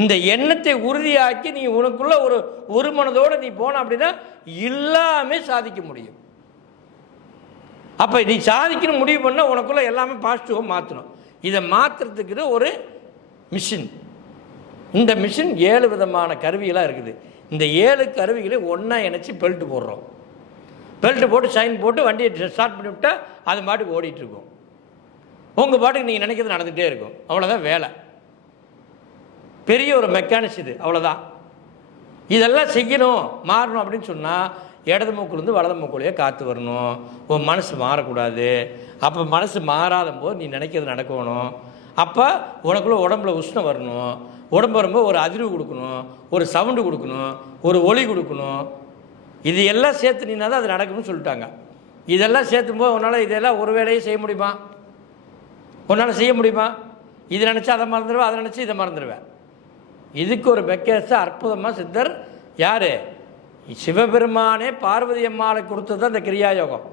இந்த எண்ணத்தை உறுதியாக்கி நீ உனக்குள்ள ஒரு மனதோடு நீ போன அப்படின்னா எல்லாமே சாதிக்க முடியும். அப்போ நீ சாதிக்கணும் முடிவு பண்ண உனக்குள்ள எல்லாமே பாசிட்டிவாக மாற்றணும். இதை மாற்றுறதுக்கு ஒரு மிஷின். இந்த மிஷின் 7 விதமான கருவிகளாக இருக்குது. இந்த 7 கருவிகளை ஒன்றா இணைச்சி பெல்ட் போடுறோம். பெல்ட்டு போட்டு சைன் போட்டு வண்டியை ஸ்டார்ட் பண்ணி விட்டால் அது பாட்டுக்கு ஓடிட்டுருக்கும். உங்கள் பாட்டுக்கு நீங்கள் நினைக்கிறது நடந்துகிட்டே இருக்கும். அவ்வளோதான் வேலை. பெரிய ஒரு மெக்கானிக்ஸ் இது, அவ்வளோதான். இதெல்லாம் செய்யணும் மாறணும் அப்படின்னு சொன்னால் இடது மூக்குலேருந்து வலது மூக்குலையே காற்று வரணும். உன் மனசு மாறக்கூடாது. அப்போ மனசு மாறாத போது நீ நினைக்கிறது நடக்கணும். அப்போ உனக்குள்ளே உடம்புல உஷ்ணம் வரணும். உடம்பு வரும்போது ஒரு அதிர்வு கொடுக்கணும், ஒரு சவுண்டு கொடுக்கணும், ஒரு ஒளி கொடுக்கணும். இது எல்லாம் சேர்த்துனா தான் அது நடக்கும்னு சொல்லிட்டாங்க. இதெல்லாம் சேர்த்தும்போது உன்னால் இதெல்லாம் ஒரு வேலையை செய்ய முடியுமா? உன்னால் செய்ய முடியுமா? இது நினச்சா அதை மறந்துடுவேன், அதை நினச்சி இதை மறந்துடுவேன். இதுக்கு ஒரு மெக்கேஸை அற்புதமாக சித்தர் யார்? சிவபெருமானே பார்வதி அம்மாளை கொடுத்தது தான் இந்த கிரியா யோகம்.